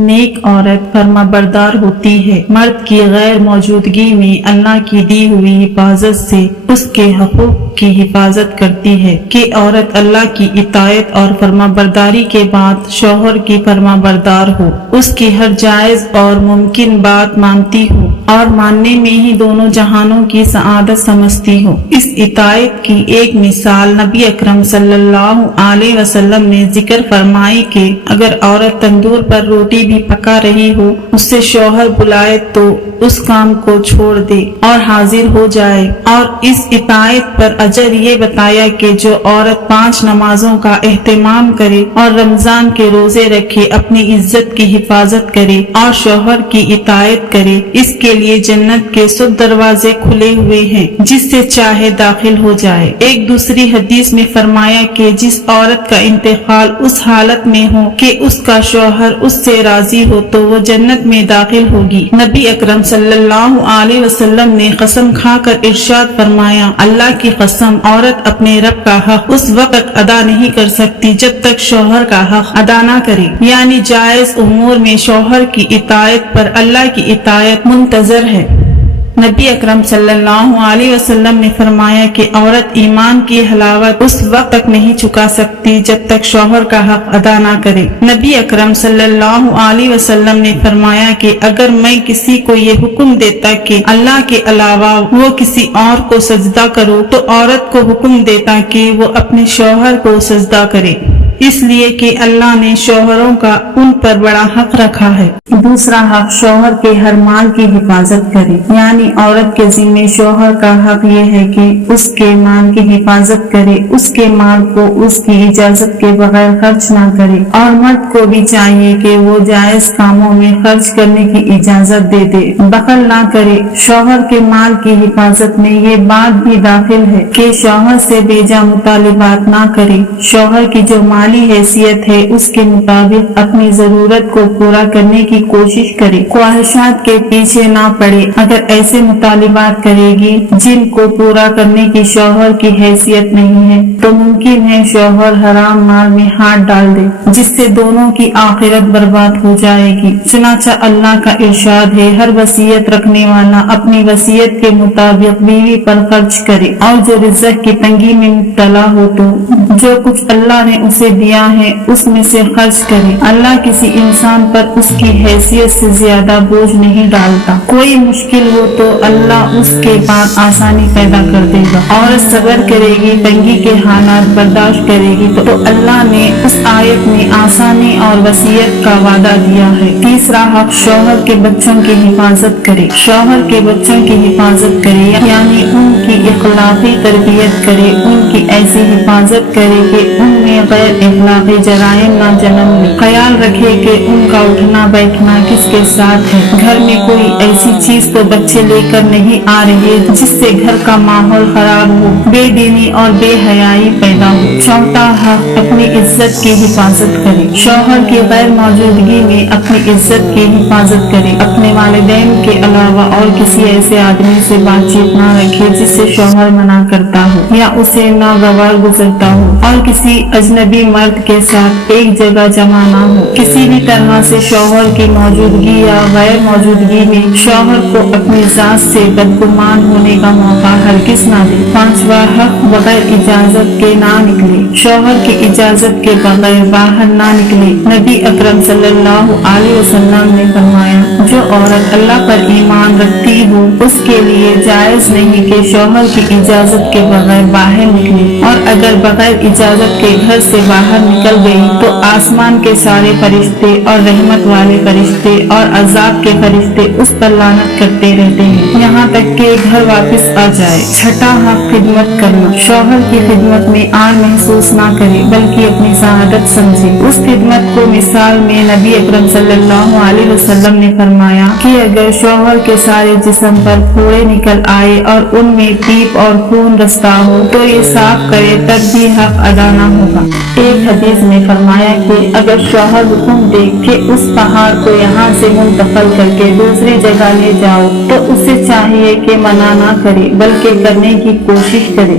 نیک عورت فرما بردار ہوتی ہے، مرد کی غیر موجودگی میں اللہ کی دی ہوئی حفاظت سے اس کے حقوق کی حفاظت کرتی ہے کہ عورت اللہ کی اطاعت اور فرما برداری کے بعد شوہر کی فرما بردار ہو، اس کی ہر جائز اور ممکن بات مانتی ہو اور ماننے میں ہی دونوں جہانوں کی سعادت سمجھتی ہو۔ اس اطاعت کی ایک مثال نبی اکرم صلی اللہ علیہ وسلم نے ذکر فرمائی کہ اگر عورت تندور پر روٹی بھی پکا رہی ہو، اس سے شوہر بلائے تو اس کام کو چھوڑ دے اور حاضر ہو جائے، اور اس اطاعت پر اجر یہ بتایا کہ جو عورت 5 نمازوں کا اہتمام کرے اور رمضان کے روزے رکھے، اپنی عزت کی حفاظت کرے اور شوہر کی اطاعت کرے، اس کے لیے جنت کے 100 دروازے کھلے ہوئے ہیں جس سے چاہے داخل ہو جائے۔ ایک دوسری حدیث میں فرمایا کہ جس عورت کا انتقال اس حالت میں ہو کہ اس کا شوہر اس سے راضی ہو تو وہ جنت میں داخل ہوگی۔ نبی اکرم صلی اللہ علیہ وسلم نے قسم کھا کر ارشاد فرمایا، اللہ کی قسم، عورت اپنے رب کا حق اس وقت ادا نہیں کر سکتی جب تک شوہر کا حق ادا نہ کرے، یعنی جائز امور میں شوہر کی اطاعت پر اللہ کی اطاعت منتظر ہے۔ نبی اکرم صلی اللہ علیہ وسلم نے فرمایا کہ عورت ایمان کی حلاوت اس وقت تک نہیں چکا سکتی جب تک شوہر کا حق ادا نہ کرے۔ نبی اکرم صلی اللہ علیہ وسلم نے فرمایا کہ اگر میں کسی کو یہ حکم دیتا کہ اللہ کے علاوہ وہ کسی اور کو سجدہ کرو تو عورت کو حکم دیتا کہ وہ اپنے شوہر کو سجدہ کرے، اس لیے کہ اللہ نے شوہروں کا ان پر بڑا حق رکھا ہے۔ دوسرا حق شوہر کے ہر مال کی حفاظت کرے، یعنی عورت کے ذمہ شوہر کا حق یہ ہے کہ اس کے مال کی حفاظت کرے، اس کے مال کو اس کی اجازت کے بغیر خرچ نہ کرے، اور مرد کو بھی چاہیے کہ وہ جائز کاموں میں خرچ کرنے کی اجازت دے دے، بخل نہ کرے۔ شوہر کے مال کی حفاظت میں یہ بات بھی داخل ہے کہ شوہر سے بیجا مطالبات نہ کرے، شوہر کی جو مالی حیثیت ہے اس کے مطابق اپنی ضرورت کو پورا کرنے کی کوشش کرے، خواہشات کے پیچھے نہ پڑے۔ اگر ایسے مطالبات کرے گی جن کو پورا کرنے کی شوہر کی حیثیت نہیں ہے تو ممکن ہے شوہر حرام مال میں ہاتھ ڈال دے جس سے دونوں کی آخرت برباد ہو جائے گی۔ چنانچہ اللہ کا ارشاد ہے، ہر وصیت رکھنے والا اپنی وصیت کے مطابق بیوی پر خرچ کرے، اور جو رزق کی تنگی میں مبتلا ہو تو جو کچھ اللہ نے اسے دیا ہے اس میں سے خرچ کرے۔ اللہ کسی انسان پر اس کی حیثیت سے زیادہ بوجھ نہیں ڈالتا۔ کوئی مشکل ہو تو اللہ اس کے بعد آسانی پیدا کر دے گا۔ عورت صبر کرے گی، تنگی کے حالات برداشت کرے گی تو اللہ نے اس آیت میں آسانی اور وسعت کا وعدہ دیا ہے۔ تیسرا حق شوہر کے بچوں کی حفاظت کرے، شوہر کے بچوں کی حفاظت کرے، یعنی ان کی اخلاقی تربیت کرے، ان کی ایسی حفاظت کرے کہ ان میں غیر اخلاقی جرائم نہ جنم لے، خیال رکھے کہ ان کا اٹھنا بیٹھنا کس کے ساتھ ہے، گھر میں کوئی ایسی چیز تو بچے لے کر نہیں آ رہے جس سے گھر کا ماحول خراب ہو، بے دینی اور بے حیائی پیدا ہو۔ چوتھا حق اپنی عزت کی حفاظت کرے، شوہر کی غیر موجودگی میں اپنی عزت کی حفاظت کرے، اپنے والدین کے علاوہ اور کسی ایسے آدمی سے بات چیت نہ رکھے جس سے شوہر منع کرتا ہو یا اسے ناگوار گزرتا ہو، اور کسی اجنبی مرد کے ساتھ ایک جگہ جمع نہ ہو۔ کسی بھی طرح سے شوہر کی موجودگی یا غیر موجودگی میں شوہر کو اپنی ذات سے بدگمان ہونے کا موقع ہرگز نہ دے۔ پانچواں حق بغیر اجازت کے نہ نکلے، شوہر کی اجازت کے بغیر باہر نہ نکلے۔ نبی اکرم صلی اللہ علیہ وسلم نے فرمایا، جو عورت اللہ پر ایمان رکھتی ہو اس کے لیے جائز نہیں کہ شوہر کی اجازت کے بغیر باہر نکلے، اور اگر بغیر اجازت کے گھر سے باہر نکل گئی تو آسمان کے سارے فرشتے اور رحمت والے فرشتے اور عذاب کے فرشتے اس پر لعنت کرتے رہتے ہیں یہاں تک کہ گھر واپس آ جائے۔ چھٹا حق خدمت کرنا، شوہر کی خدمت میں آر محسوس نہ کرے بلکہ اپنی سعادت سمجھے۔ اس خدمت کو مثال میں نبی اکرم صلی اللہ علیہ وسلم نے فرمایا کہ اگر شوہر کے سارے جسم پر پھوڑے نکل آئے اور ان میں پیپ اور خون رستا ہو تو یہ صاف کرے تب بھی حق ادا نہ ہوگا۔ ایک حدیث میں فرمایا کہ اگر شوہر حکم دے کہ اس پہاڑ کو یہاں سے منتقل کر کے دوسری جگہ لے جاؤ تو اسے چاہیے کہ منع نہ کرے بلکہ کرنے کی کوشش کرے۔